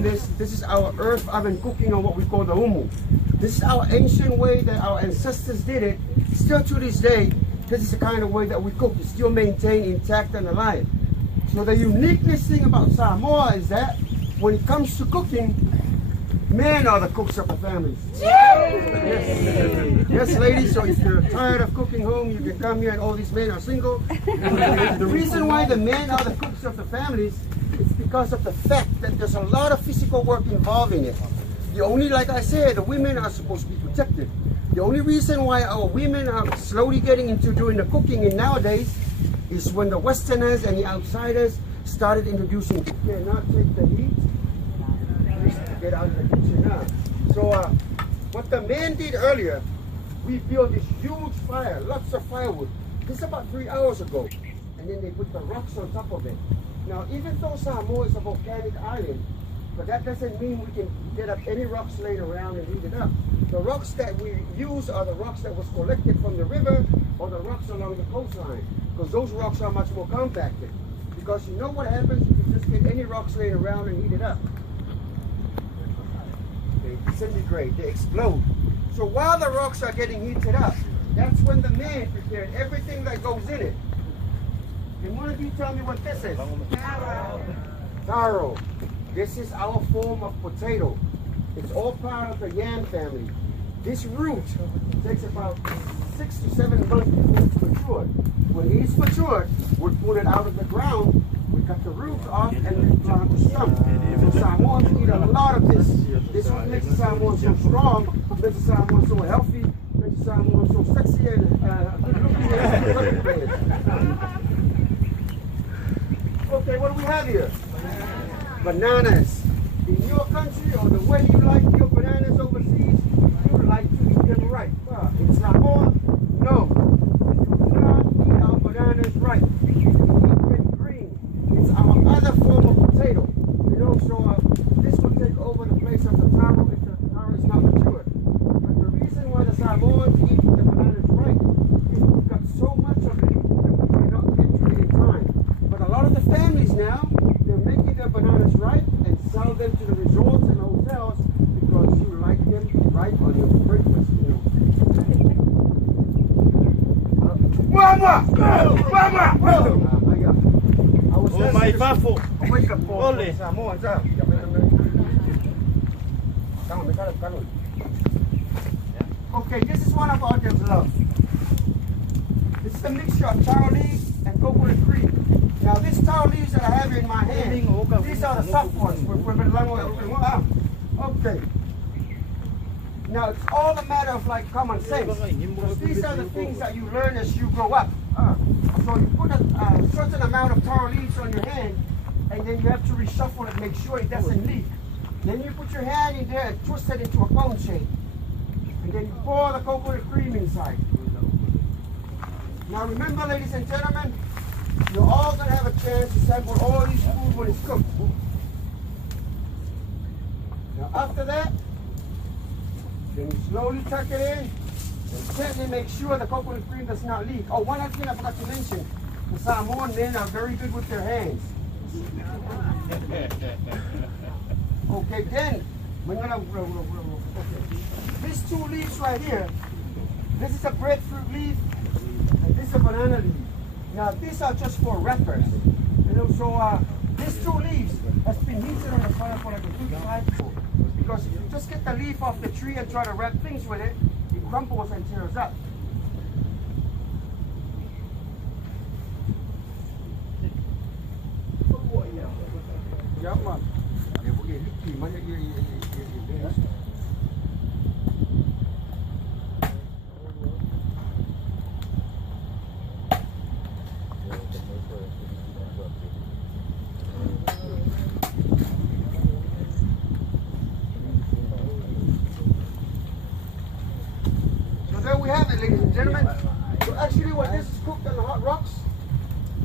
seen this. This is our earth oven cooking on what we call the umu. This is our ancient way that our ancestors did it. Still to this day, this is the kind of way that we cook. It's still maintained intact and alive. So the uniqueness thing about Samoa is that when it comes to cooking, men are the cooks of the families. Yes. Yes, ladies, so if you're tired of cooking home, you can come here and all these men are single. The reason why the men are the cooks of the families is because of the fact that there's a lot of physical work involved in it. The only, like I said, the women are supposed to be protected. The only reason why our women are slowly getting into doing the cooking in nowadays is when the Westerners and the outsiders started introducing. You cannot take the heat. Get out of the kitchen now. So what the men did earlier, we built this huge fire, lots of firewood. This is about 3 hours ago. And then they put the rocks on top of it. Now, even though Samoa is a volcanic island, but that doesn't mean we can get up any rocks laying around and heat it up. The rocks that we use are the rocks that was collected from the river or the rocks along the coastline, because those rocks are much more compacted. Because you know what happens if you just get any rocks laying around and heat it up? They disintegrate, they explode. So while the rocks are getting heated up, that's when the men prepared everything that goes in it. And one of you tell me what this is? Taro. Taro. This is our form of potato. It's all part of the yam family. This root takes about 6 to 7 months before it's matured. When it is matured, we pull it out of the ground, we cut the roots off, and we plant the stump. So Samoans eat a lot of this. This is what makes the Samoan so strong, makes the Samoan so healthy, makes the Samoan so sexy and good looking. Okay, what do we have here? Bananas. In your country, or the way you like your bananas overseas, you like to eat them right. In Samoa, no. You do not eat our bananas right. We eat them green. It's our other form of potato. You know, so this will take over the place of the taro if the taro is not matured. But the reason why the Samoans eat the bananas right is we've got so much of it that we cannot get to it in time. But a lot of the families now, they're making their bananas ripe and sell them to the resorts and hotels because you like them right on your breakfast meal. Mama! Mama! Oh, my bafo! Ole! Okay, this is one of our audience love. This is a mixture of taro leaves and coconut cream. Now, these taro leaves that I have in my hand, these are the soft ones. Okay. Now, it's all a matter of like common sense. Because these are the things that you learn as you grow up. So you put a certain amount of taro leaves on your hand, and then you have to reshuffle it, make sure it doesn't leak. Then you put your hand in there and twist it into a cone shape. And then you pour the coconut cream inside. Now remember, ladies and gentlemen, you're all going to have a chance to sample all these food when it's cooked. Now after that, then you slowly tuck it in and gently make sure the coconut cream does not leak. Oh, one other thing I forgot to mention. The Samoan men are very good with their hands. Okay, then, these two leaves right here, this is a breadfruit leaf, and this is a banana leaf. Now, these are just for wrappers. You know, so these two leaves has been heated on the fire for like a good 5 minutes. Because if you just get the leaf off the tree and try to wrap things with it, it crumbles and tears up. Yeah, man. So there we have it, ladies and gentlemen. So actually when this is cooked on the hot rocks,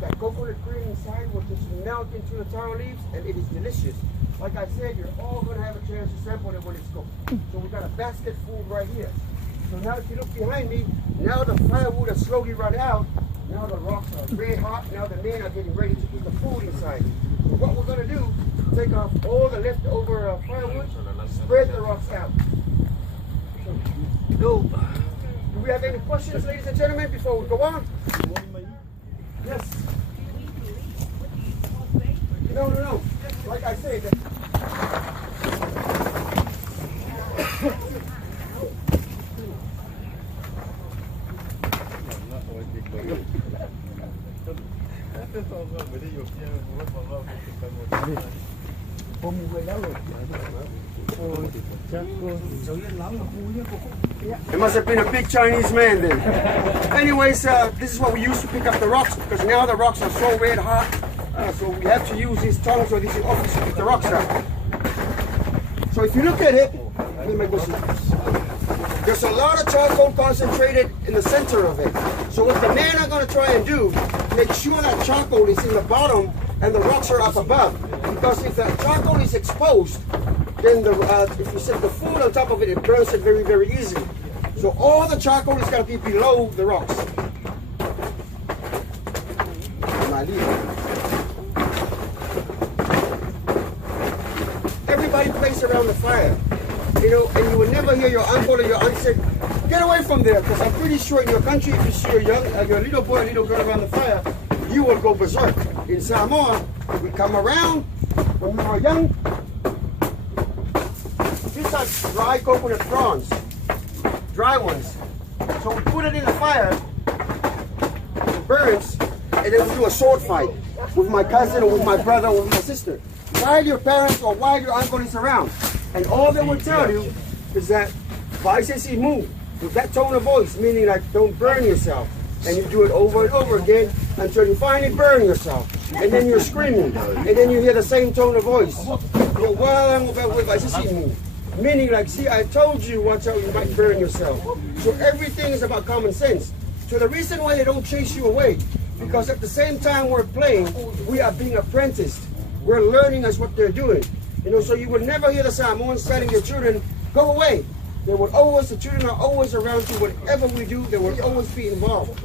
that coconut cream inside will just melt into the taro leaves, and it is delicious. Like I said, you're all going to have a chance to sample it when it's cooked. So we got a basket full right here. So now if you look behind me, now the firewood has slowly run out. Now the rocks are red hot. Now the men are getting ready to put the food inside. So what we're going to do, take off all the leftover firewood, spread the rocks out. Do we have any questions, ladies and gentlemen, before we go on? Yes. No. Like I said. It must have been a big Chinese man then. Anyways, this is what we use to pick up the rocks, because now the rocks are so red hot, so we have to use these tongs or these office to pick the rocks up. So if you look at it, there's a lot of charcoal concentrated in the center of it. So what the men are going to try and do, make sure that charcoal is in the bottom and the rocks are up above. Because if the charcoal is exposed, then if you set the food on top of it, it burns it very, very easily. So all the charcoal is going to be below the rocks. Everybody plays around the fire, and you will never hear your uncle or your aunt say, "Get away from there," because I'm pretty sure in your country, if you see your little boy or little girl around the fire, you will go berserk. In Samoa, we come around when we were young. These are dry coconut fronds, dry ones. So we put it in the fire, it burns, and then we do a sword fight with my cousin or with my brother or with my sister, while your parents or while your uncle is around. And all they will tell you is that, "Vaisesi move," with that tone of voice, meaning like don't burn yourself. And you do it over and over again until you finally burn yourself. And then you're screaming. And then you hear the same tone of voice. Meaning like, "See, I told you, watch out, you might burn yourself." So everything is about common sense. So the reason why they don't chase you away, because at the same time we're playing, we are being apprenticed. We're learning as what they're doing. So you will never hear the Samoans telling their children, "Go away." The children are always around you. Whatever we do, they will always be involved.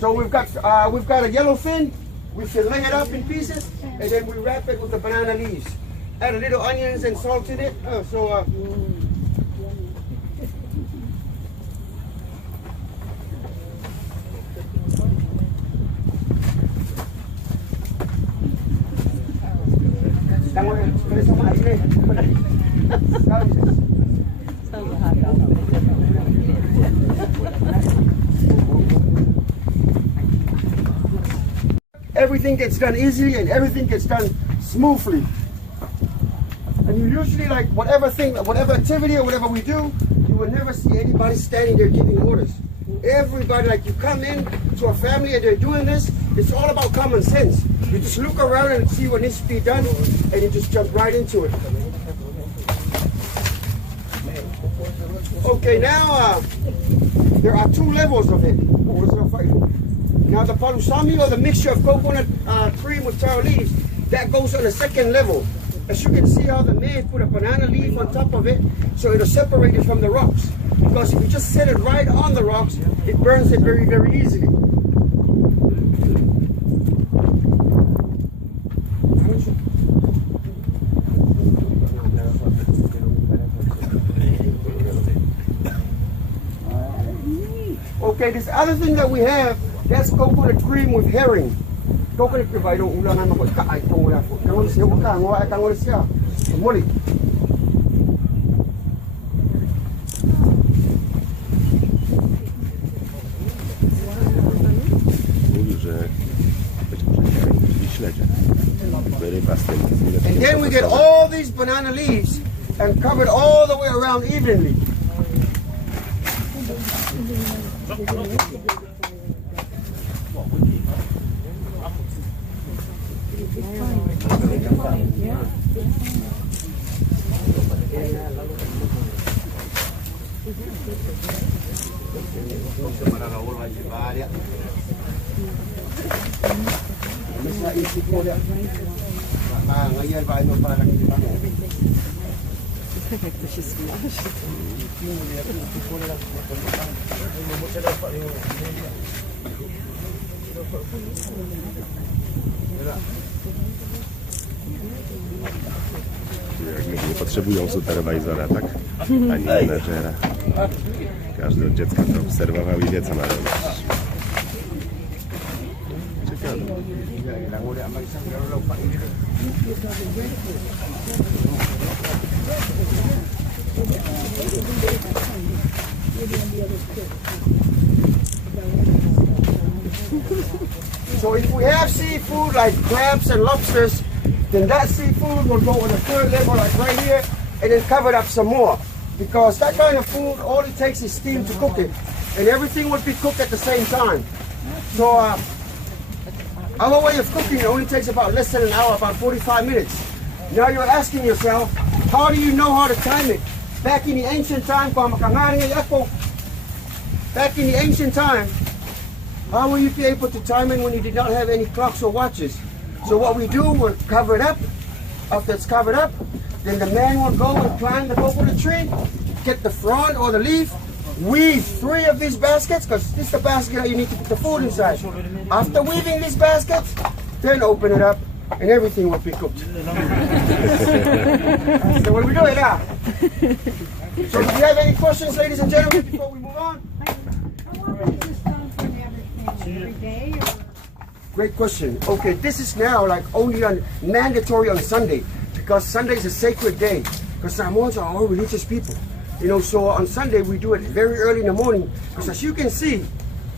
So we've got a yellowfin. We fillet it up in pieces, and then we wrap it with the banana leaves. Add a little onions and salt in it. Everything gets done easily and everything gets done smoothly. And you usually, like, whatever activity or whatever we do, you will never see anybody standing there giving orders. Everybody, like, you come in to a family and they're doing this, it's all about common sense. You just look around and see what needs to be done, and you just jump right into it. Okay, now there are two levels of it. Now the palusami, or the mixture of coconut cream with taro leaves, that goes on the second level. As you can see how the man put a banana leaf on top of it, so it'll separate it from the rocks. Because if you just set it right on the rocks, it burns it very, very easily. Okay, this other thing that we have, that's coconut cream with herring. Coconut cream, I don't ulangan ako kaay kung wala po. Kung siya mo ka, wala kang wala siya. Muli. And then we get all these banana leaves and cover it all the way around evenly. Ngayon ba ano para lang hindi bango? Jak to się smaży. Jak nie potrzebują superwajzora, tak? Ani menedżera. Każdy od dziecka to obserwował i wie, co ma robić. Ciekawe. So if we have seafood like crabs and lobsters, then that seafood will go on the third level like right here and then cover it up some more. Because that kind of food, all it takes is steam to cook it. And everything will be cooked at the same time. So our way of cooking only takes about less than an hour, about 45 minutes. Now you're asking yourself, how do you know how to time it? Back in the ancient time, how will you be able to time it when you did not have any clocks or watches? So what we do, we'll cover it up. After it's covered up, then the man will go and climb the coconut tree, get the frond or the leaf, weave 3 of these baskets, because this is the basket that you need to put the food inside. After weaving these baskets, then open it up and everything will be cooked. So what we do it now. So do you have any questions, ladies and gentlemen, before we move on? How often is this done for everything? Every day? Or? Great question. Okay, this is now like only mandatory on Sunday, because Sunday is a sacred day. Because Samoans are all religious people. You know, so on Sunday we do it very early in the morning, because as you can see,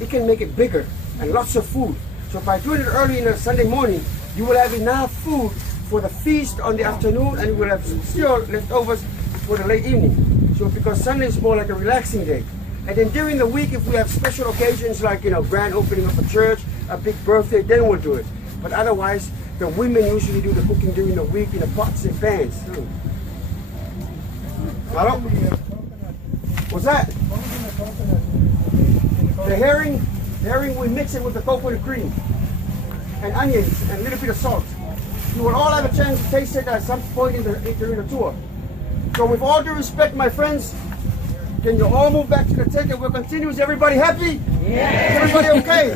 it can make it bigger and lots of food. So by doing it early in the Sunday morning, you will have enough food for the feast on the afternoon, and you will have still leftovers for the late evening. So because Sunday is more like a relaxing day. And then during the week, if we have special occasions like, you know, grand opening of a church, a big birthday, then we'll do it. But otherwise, the women usually do the cooking during the week in the pots and pans. Hello? What's that? The herring, we mix it with the coconut cream and onions and a little bit of salt. You will all have a chance to taste it at some point during the tour. So with all due respect, my friends, can you all move back to the tent and we'll continue? Is everybody happy? Yeah. Is everybody okay?